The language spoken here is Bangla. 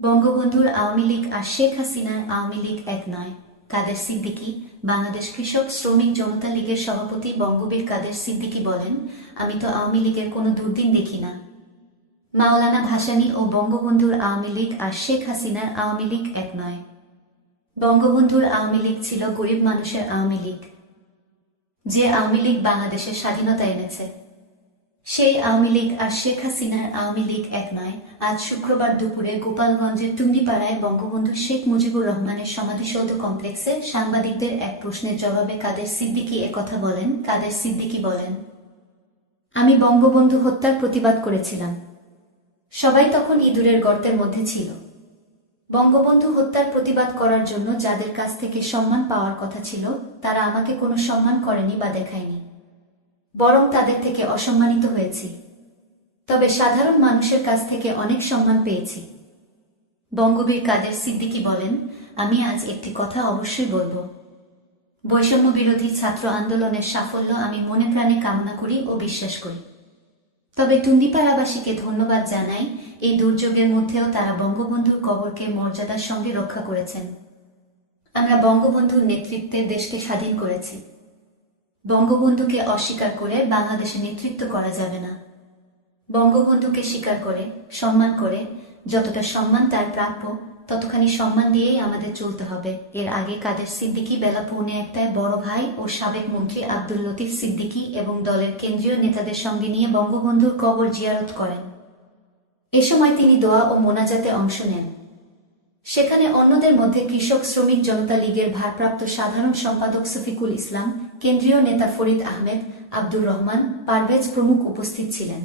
বঙ্গবন্ধুর আওয়ামী লীগ আর শেখ হাসিনার আওয়ামী লীগ এক নয়। কাদের সিদ্দিকী, বাংলাদেশ কৃষক শ্রমিক জনতা লীগের সভাপতি বঙ্গবীর কাদের সিদ্দিকী বলেন, আমি তো আওয়ামী লীগের কোনো দুর্দিন দেখি না। মাওলানা ভাসানী ও বঙ্গবন্ধুর আওয়ামী লীগ আর শেখ হাসিনার আওয়ামী লীগ এক নয়। বঙ্গবন্ধুর আওয়ামী লীগ ছিল গরিব মানুষের আওয়ামী লীগ, যে আওয়ামী লীগ বাংলাদেশের স্বাধীনতা এনেছে। সেই আওয়ামী লীগ আর শেখ হাসিনার আওয়ামী লীগ এক নয়। আজ শুক্রবার দুপুরে গোপালগঞ্জের টুঙ্গিপাড়ায় বঙ্গবন্ধু শেখ মুজিবুর রহমানের সমাধিসৌধ কমপ্লেক্সে সাংবাদিকদের এক প্রশ্নের জবাবে কাদের সিদ্দিকী একথা বলেন। কাদের সিদ্দিকী বলেন, আমি বঙ্গবন্ধু হত্যার প্রতিবাদ করেছিলাম। সবাই তখন ইঁদুরের গর্তের মধ্যে ছিল। বঙ্গবন্ধু হত্যার প্রতিবাদ করার জন্য যাদের কাছ থেকে সম্মান পাওয়ার কথা ছিল, তারা আমাকে কোনো সম্মান করেনি বা দেখায়নি, বরং তাদের থেকে অসম্মানিত হয়েছি। তবে সাধারণ মানুষের কাছ থেকে অনেক সম্মান পেয়েছি। বঙ্গবীর কাদের সিদ্দিকী বলেন, আমি আজ একটি কথা অবশ্যই বলবো। বৈষম্য বিরোধী ছাত্র আন্দোলনের সাফল্য আমি মনে প্রাণে কামনা করি ও বিশ্বাস করি। তবে টুঙ্গিপাড়াবাসীকে ধন্যবাদ জানাই, এই দুর্যোগের মধ্যেও তারা বঙ্গবন্ধুর কবরকে মর্যাদার সঙ্গে রক্ষা করেছেন। আমরা বঙ্গবন্ধুর নেতৃত্বে দেশকে স্বাধীন করেছি। বঙ্গবন্ধুকে অস্বীকার করে বাংলাদেশে নেতৃত্ব করা যাবে না। বঙ্গবন্ধুকে স্বীকার করে, সম্মান করে, যতটা সম্মান তার প্রাপ্য ততখানি সম্মান দিয়েই আমাদের চলতে হবে। এর আগে কাদের সিদ্দিকী বেলা 1:45 বড় ভাই ও সাবেক মন্ত্রী আব্দুল লতিফ সিদ্দিকী এবং দলের কেন্দ্রীয় নেতাদের সঙ্গে নিয়ে বঙ্গবন্ধুর কবর জিয়ারত করেন। এ সময় তিনি দোয়া ও মোনাজাতে অংশ নেন। সেখানে অন্যদের মধ্যে কৃষক শ্রমিক জনতা লীগের ভারপ্রাপ্ত সাধারণ সম্পাদক শফিকুল ইসলাম, কেন্দ্রীয় নেতা ফরিদ আহমেদ, আব্দুর রহমান, পারভেজ প্রমুখ উপস্থিত ছিলেন।